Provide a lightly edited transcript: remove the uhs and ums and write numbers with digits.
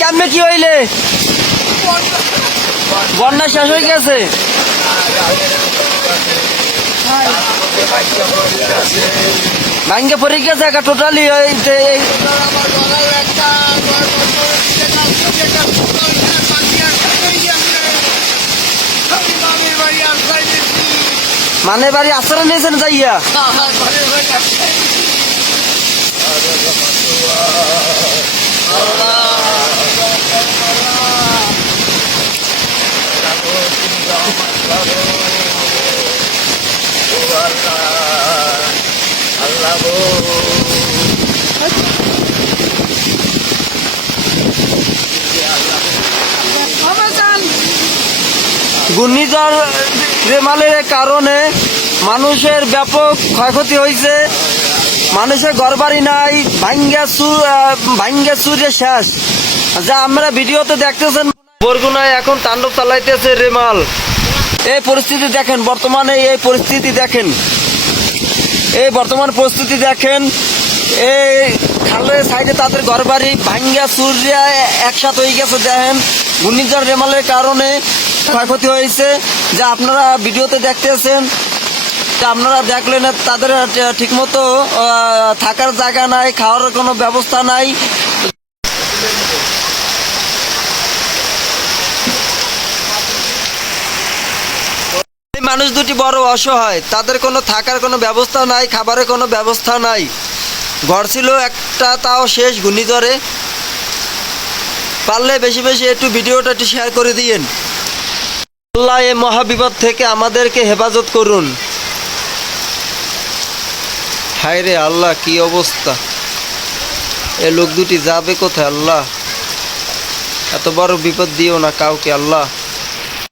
কেমনে কি হইলে বন্যা শেষ হয়ে গেছে ভাঙ্গে পড়ে গেছে টোটালি মানে বাড়ি আশ্রয় নিয়েছেন যাইয়া ঘূর্ণিঝড় রেমালের কারণে মানুষের ব্যাপক ক্ষয়ক্ষতি হয়েছে। মানুষের ঘরবাড়ি নাই, ভাঙ্গা চুরে শেষ। যা আমরা ভিডিওতে দেখতেছেন, বরগুনায় এখন তাণ্ডব চালাইতেছে রেমাল। এই পরিস্থিতি দেখেন, বর্তমানে এই পরিস্থিতি দেখেন, এই বর্তমান পরিস্থিতি দেখেন। এই খালের সাইডে তাদের ঘরবাড়ি ভাঙ্গা চুরিয়া একসাথে হয়ে গেছে। দেখেন ঘূর্ণিঝড় রেমালের কারণে ক্ষয়ক্ষতি হয়েছে, যা আপনারা ভিডিওতে দেখতেছেন। আপনারা দেখলেন তাদের ঠিকমতো থাকার জায়গা নাই, খাওয়ার কোনো ব্যবস্থা নাই। মানুষ দুটি বড় অসহায়, তাদের কোনো থাকার কোনো ব্যবস্থা নাই, খাবারের কোনো ব্যবস্থা নাই। ঘর ছিল একটা, তাও শেষ ঘূর্ণিঝড়ে। পারলে বেশি বেশি একটু ভিডিওটা একটু শেয়ার করে দিয়েন। আল্লাহ এই মহাবিপদ থেকে আমাদেরকে হেফাজত করুন। হায় রে আল্লাহ, কি অবস্থা! এ লোক দুটি যাবে কোথায়? আল্লাহ, এত বড় বিপদ দিও না কাউকে আল্লাহ।